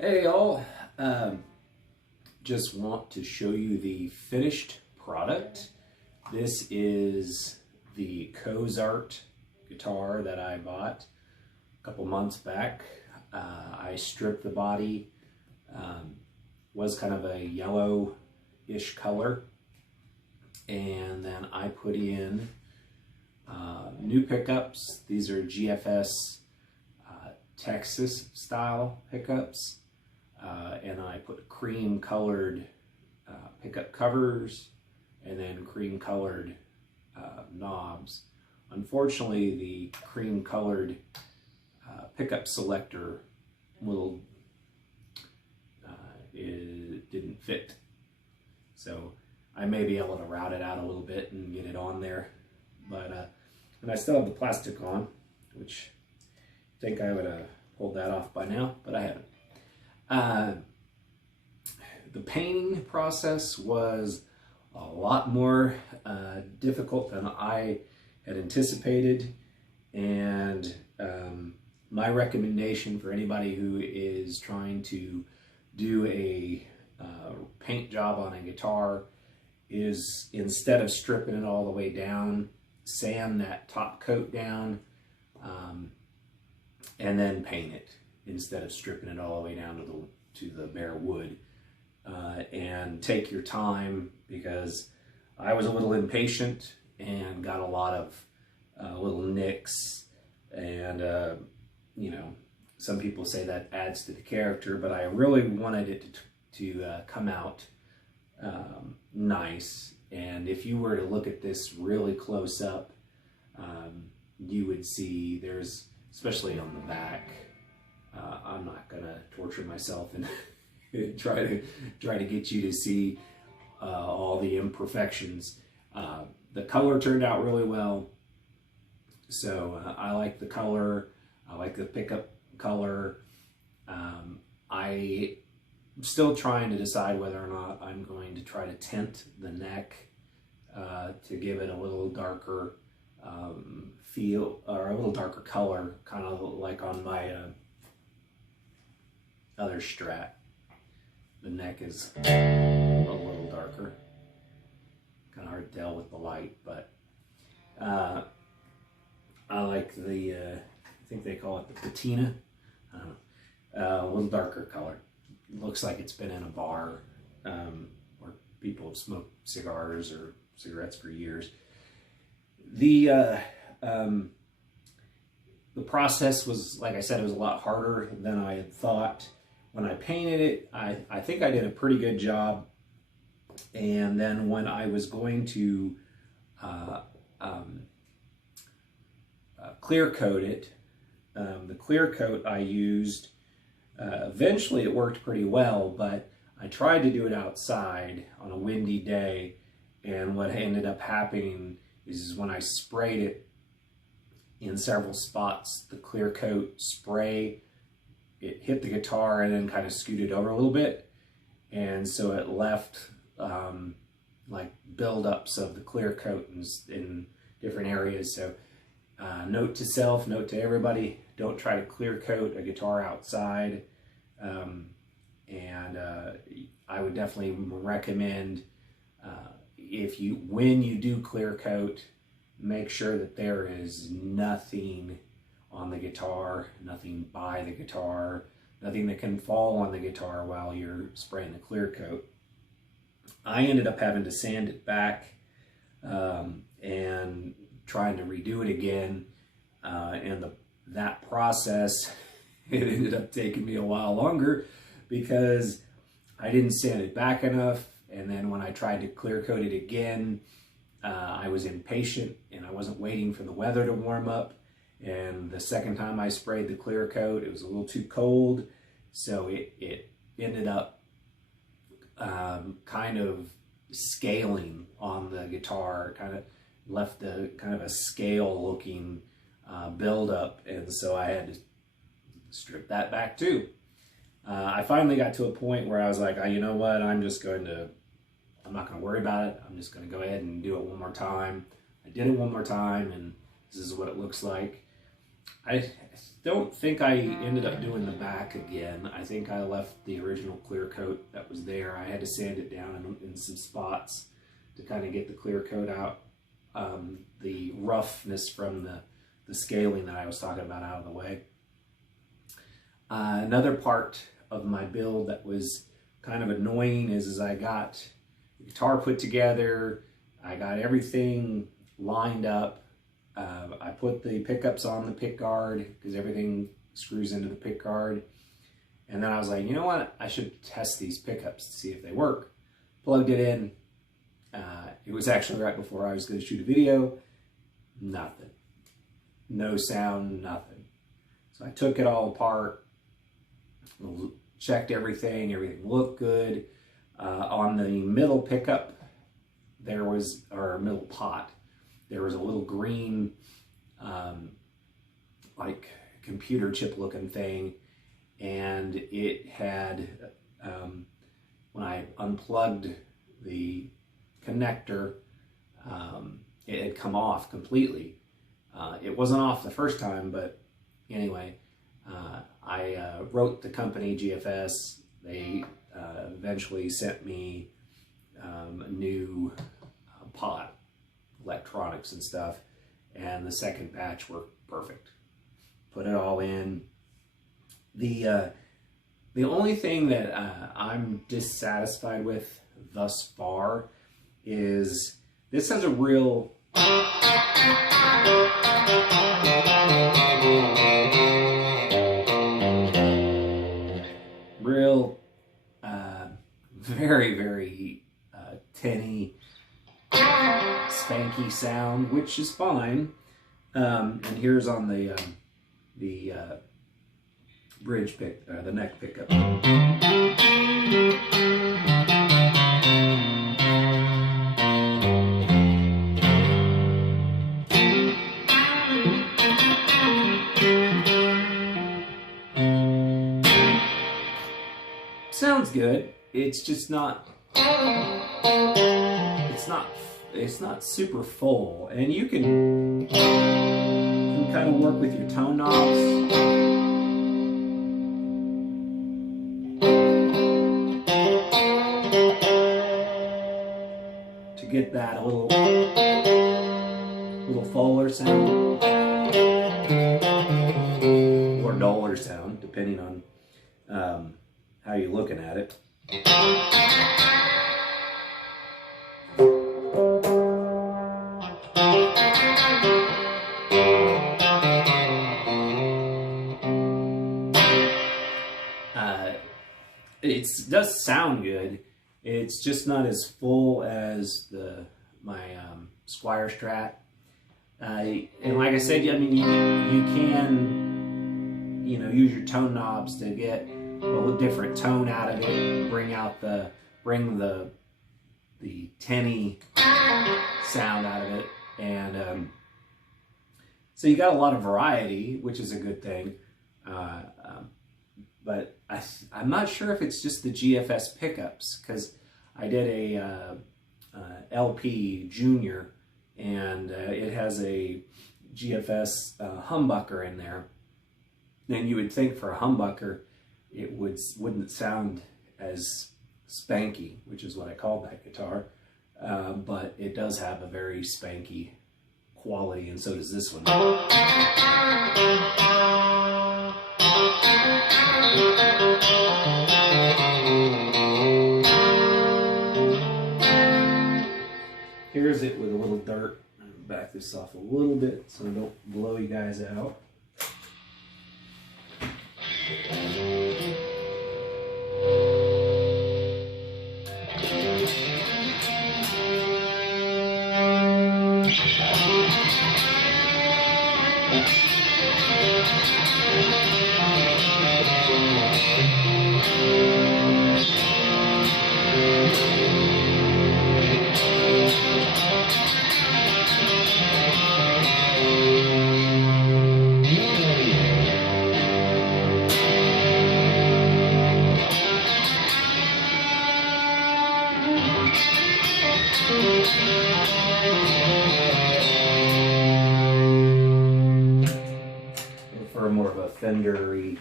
Hey y'all, just want to show you the finished product. This is the Cozart guitar that I bought a couple months back. I stripped the body, was kind of a yellow-ish color, and then I put in new pickups. These are GFS Texas style pickups. And I put cream colored pickup covers and then cream colored knobs. Unfortunately, the cream colored pickup selector it didn't fit. So I may be able to route it out a little bit and get it on there. But and I still have the plastic on, which I think I would pulled that off by now, but I haven't. The painting process was a lot more difficult than I had anticipated, and my recommendation for anybody who is trying to do a paint job on a guitar is, instead of stripping it all the way down, sand that top coat down and then paint it, instead of stripping it all the way down to the bare wood. And take your time, because I was a little impatient and got a lot of little nicks, and you know, some people say that adds to the character, but I really wanted it to come out nice. And if you were to look at this really close up, you would see there's, especially on the back, I'm not gonna torture myself and try to get you to see all the imperfections. The color turned out really well, so I like the color. I like the pickup color. I'm still trying to decide whether or not I'm going to try to tint the neck to give it a little darker feel, or a little darker color, kind of like on my other Strat. The neck is a little darker. Kind of hard to tell with the light, but I like the, I think they call it the patina. I don't know. A little darker color. It looks like it's been in a bar where people have smoked cigars or cigarettes for years. The process was, like I said, it was a lot harder than I had thought. When I painted it, I think I did a pretty good job. And then when I was going to clear coat it, the clear coat I used, eventually it worked pretty well, but I tried to do it outside on a windy day, and what ended up happening is when I sprayed it in several spots, the clear coat spray, it hit the guitar and then kind of scooted over a little bit, and so it left like buildups of the clear coat in different areas. So note to self, note to everybody, don't try to clear coat a guitar outside. I would definitely recommend, when you do clear coat, make sure that there is nothing on the guitar, nothing by the guitar, nothing that can fall on the guitar while you're spraying the clear coat. I ended up having to sand it back and trying to redo it again, and that process, it ended up taking me a while longer because I didn't sand it back enough, and then when I tried to clear coat it again, I was impatient and I wasn't waiting for the weather to warm up. And the second time I sprayed the clear coat, it was a little too cold, so it ended up kind of scaling on the guitar, kind of left kind of a scale looking buildup, and so I had to strip that back too. I finally got to a point where I was like, you know what, I'm not going to worry about it. I'm just going to go ahead and do it one more time. I did it one more time, and this is what it looks like. I don't think I ended up doing the back again. I think I left the original clear coat that was there. I had to sand it down in some spots to kind of get the clear coat out, the roughness from the scaling that I was talking about out of the way. Another part of my build that was kind of annoying is I got the guitar put together, I got everything lined up. I put the pickups on the pick guard because everything screws into the pick guard. And then I was like, you know what? I should test these pickups to see if they work. Plugged it in. It was actually right before I was going to shoot a video. Nothing. No sound, nothing. So I took it all apart, checked everything. Everything looked good. On the middle pickup, there was, or middle pot, there was a little green, like computer chip looking thing, and it had, when I unplugged the connector, it had come off completely. It wasn't off the first time, but anyway, I wrote the company GFS. They eventually sent me a new pot, electronics and stuff, and the second batch worked perfect. Put it all in. The only thing that I'm dissatisfied with thus far is this has a real very, very tinny, spanky sound, which is fine. And here's on the bridge pick, the neck pickup. Sounds good. It's just not. It's not super full, and you can kind of work with your tone knobs. To get that a little fuller sound or duller sound, depending on how you're looking at it. It does sound good. It's just not as full as my Squire Strat. And like I said, I mean, you can use your tone knobs to get a little different tone out of it, bring the tinny sound out of it, and so you got a lot of variety, which is a good thing. But I'm not sure if it's just the GFS pickups, because I did a LP Junior, and it has a GFS humbucker in there. And you would think for a humbucker it wouldn't sound as spanky, which is what I called that guitar, but it does have a very spanky quality, and so does this one. Here's it with a little dirt. Back this off a little bit so I don't blow you guys out. Fender-y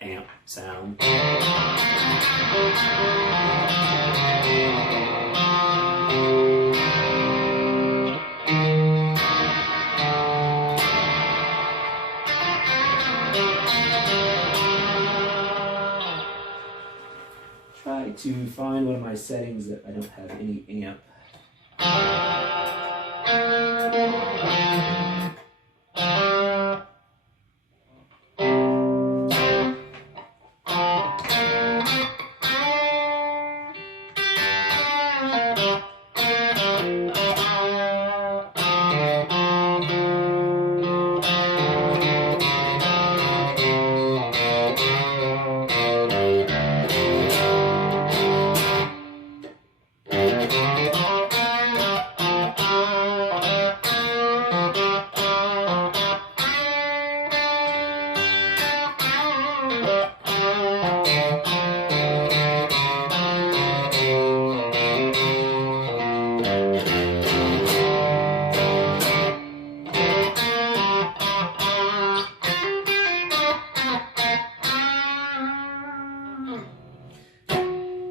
amp sound. Try to find one of my settings that I don't have any amp.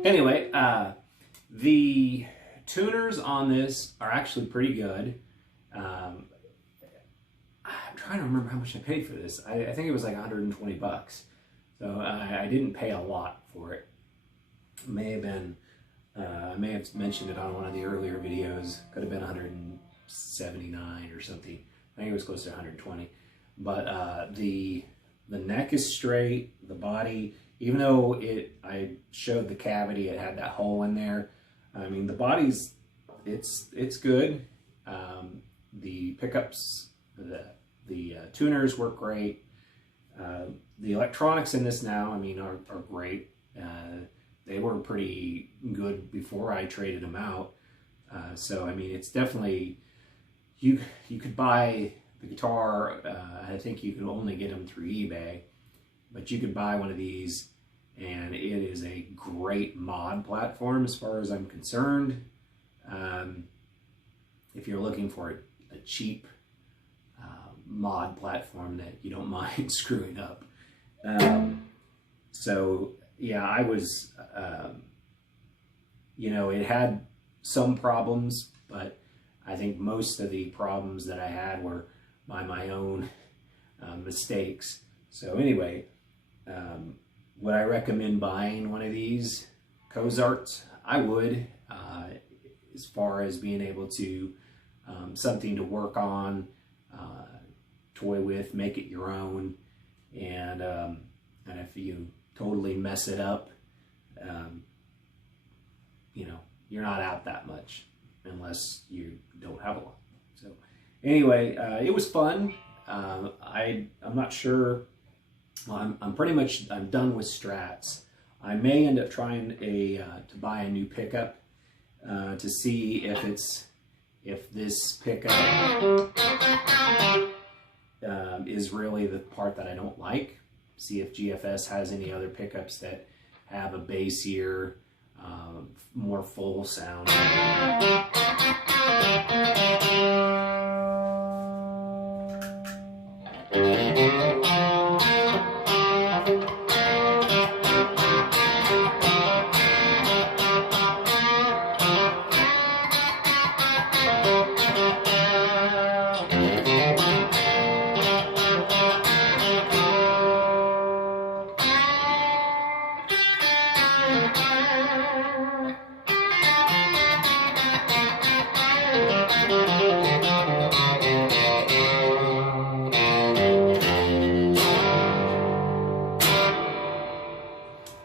Anyway, the tuners on this are actually pretty good. I'm trying to remember how much I paid for this. I think it was like 120 bucks. So I didn't pay a lot for it. May have been, I may have mentioned it on one of the earlier videos. Could have been 179 or something. I think it was close to 120. But the neck is straight, the body, even though I showed the cavity, it had that hole in there. I mean, the body's, it's good. The pickups, the tuners work great. The electronics in this now, I mean, are great. They were pretty good before I traded them out. So, I mean, it's definitely, you could buy the guitar. I think you can only get them through eBay. But you could buy one of these, and it is a great mod platform as far as I'm concerned. If you're looking for a cheap mod platform that you don't mind screwing up. So, yeah, I was, you know, it had some problems, but I think most of the problems that I had were by my own mistakes. So anyway, would I recommend buying one of these Cozarts? I would, as far as being able to, something to work on, toy with, make it your own, and if you totally mess it up, you know, you're not out that much unless you don't have a lot. So anyway, it was fun. I'm not sure. Well, I'm done with Strats. I may end up trying to buy a new pickup to see if this pickup is really the part that I don't like. See if GFS has any other pickups that have a bassier, more full sound.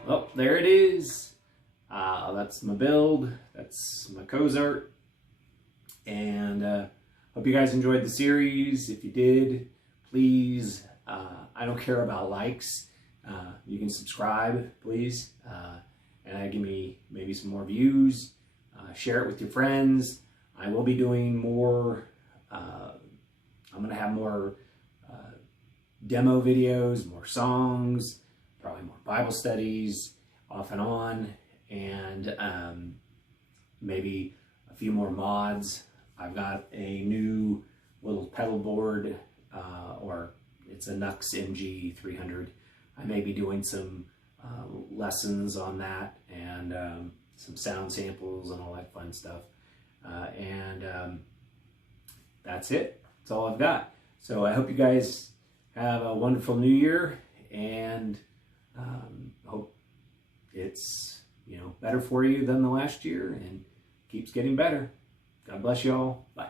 Well, there it is. That's my build. That's my Cozart. And hope you guys enjoyed the series. If you did, please, I don't care about likes. You can subscribe, please. And give me maybe some more views. Share it with your friends. I will be doing more. I'm going to have more demo videos, more songs, probably more Bible studies off and on, and maybe a few more mods. I've got a new little pedal board or It's a Nux MG 300. I may be doing some lessons on that and some sound samples and all that fun stuff. That's it. That's all I've got. So I hope you guys have a wonderful new year, and hope it's better for you than the last year and keeps getting better. God bless you all. Bye.